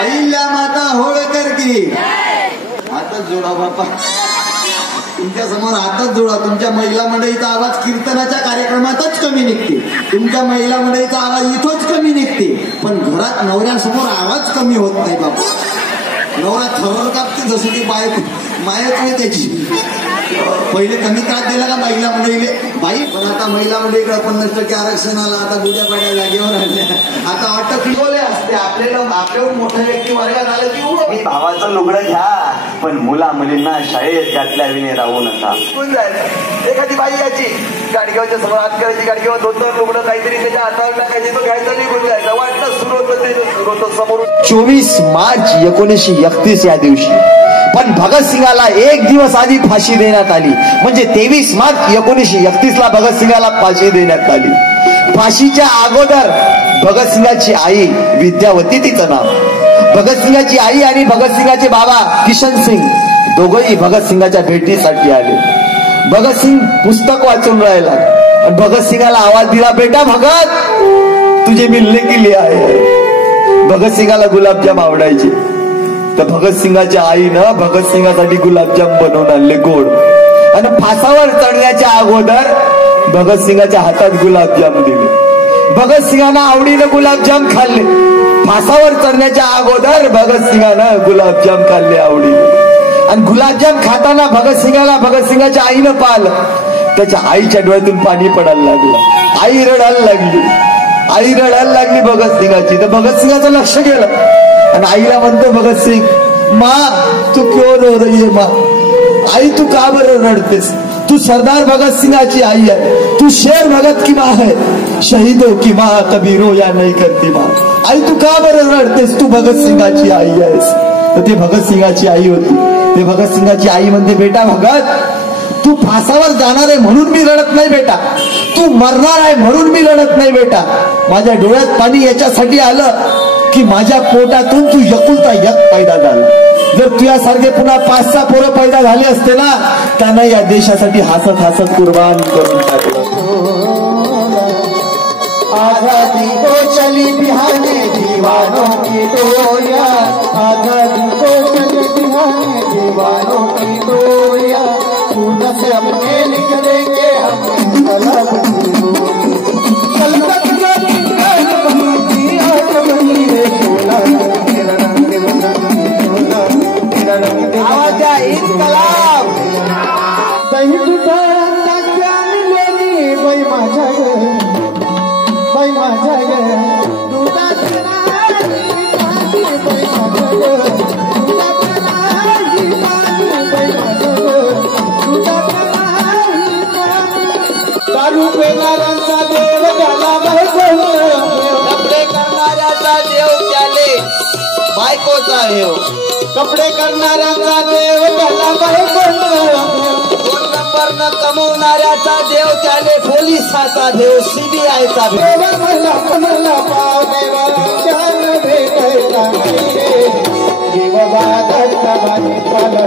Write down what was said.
अहिल्या माता होळकर की हातच जोडा बापा, तुमच्या समोर हातच जोडा. तुमच्या महिला मंडळीचा आवाज कीर्तनाच्या कार्यक्रमातच कमी निघते, तुमच्या महिला मंडळीचा आवाज इथंच कमी निघते, पण घरात नवऱ्यासमोर आवाज कमी होत नाही बाबा. नवरा थरर कापते जसं की मायच नाही त्याची. पहिले कमी त्रास दिला का महिला मंडळीले बाई, पण आता महिला मंडळीकडे 50% आरक्षण आलं. आता गुड्या पाड्या जागेवर आल्या. आता वाटतं फिरवले असते आपल्याला. आपल्याहून मोठ्या व्यक्ती वर्गात आलं की भावाचं लुगडं घ्या, पण मुला मुलींना शाळेत घातल्या विने राहू नका. कोण जायचं? एखादी बाई याची गाडग्यावरच्या समोर हात करायची, गाडग्यावर 2-2 लुगडं काहीतरी त्याच्या हातावर टाकायची, तो घ्यायचा निघून जायचा. वाटतं सुरू होतं समोर. 24 मार्च 1931 या दिवशी पण भगतसिंगाला एक दिवस आधी फाशी देण्यात आली. म्हणजे 23 मार्च 1931 भगतसिंगाला फाशी देण्यात आली. फाशीच्या अगोदर भगतसिंगाची आई विद्यावती तिचं नाव. भगतसिंगाची आई आणि भगतसिंगाचे बाबा किशन सिंग दोघंही भगतसिंगाच्या भेटीसाठी आले. भगतसिंग पुस्तक वाचून राहिला आणि भगतसिंगाला आवाज दिला, बेटा भगत तुझे मिलने के लिए आए. भगतसिंगाला गुलाबजाम आवडायचे, तर भगतसिंगाच्या आईनं भगतसिंगासाठी गुलाबजाम बनवून आणले गोड. आणि फासावर चढण्याच्या अगोदर भगतसिंगाच्या हातात गुलाबजाम दिले. भगतसिंगानं आवडीनं गुलाबजाम खाल्ले. फासावर चढण्याच्या अगोदर भगतसिंगानं गुलाबजाम खाल्ले आवडीने. आणि गुलाबजाम खाताना भगतसिंगाच्या आईनं पाहिलं. त्याच्या आईच्या डोळ्यातून पाणी पडायला लागलं. आई रडायला लागली भगतसिंगाची. तर भगतसिंगाचं लक्ष गेलं आणि आईला म्हणतो भगतसिंग, माँ तू क्यों रो रही है? माँ, आई तू का बरं रडतेस? तू सरदार भगतसिंगाची आई आहे, तू शेर भगत की माँ है, शहीदों की माँ कभी रोया नहीं करती. माँ आई तू का बरं रडतेस? तू भगतसिंगाची आई आहेस. तर ती भगतसिंगाची आई होती. ते भगतसिंगाची आई म्हणते, बेटा भगत तू फासावर जाणार आहे म्हणून मी रडत नाही बेटा, तू मरणार आहे म्हणून मी रडत नाही बेटा. माझ्या डोळ्यात पाणी याच्यासाठी आलं की माझ्या पोटातून तू एकुलता एक पैदा झाला. जर तुझ्यासारखे पुन्हा 5-6 पोरं पैदा झाले असते ना, त्यांना या देशासाठी हसत हसत कुर्बान करून टाकलं. आजादी को चली बिहाने दीवानों की डोरिया, आजादी को चली बिहाने दीवानों की डोरिया, खून से अपने लिख देंगे हम तलब. दही दुधाचा ज्ञान लेली बाई माझ्या बाई माझ्या दुधाची बाई माझ्या दारू पेणाऱ्यांचा देव त्याला कपडे करणाऱ्याचा देव त्याले बायकोचा देव. कपडे करणाऱ्याचा देव त्याला बायको. 2 नंबर न कमवणाऱ्याचा देव त्याले पोलिसाचा देव, CBIचा देव. मला पाव देवाच्या भेटायचा देव बागाचा भाजीपाला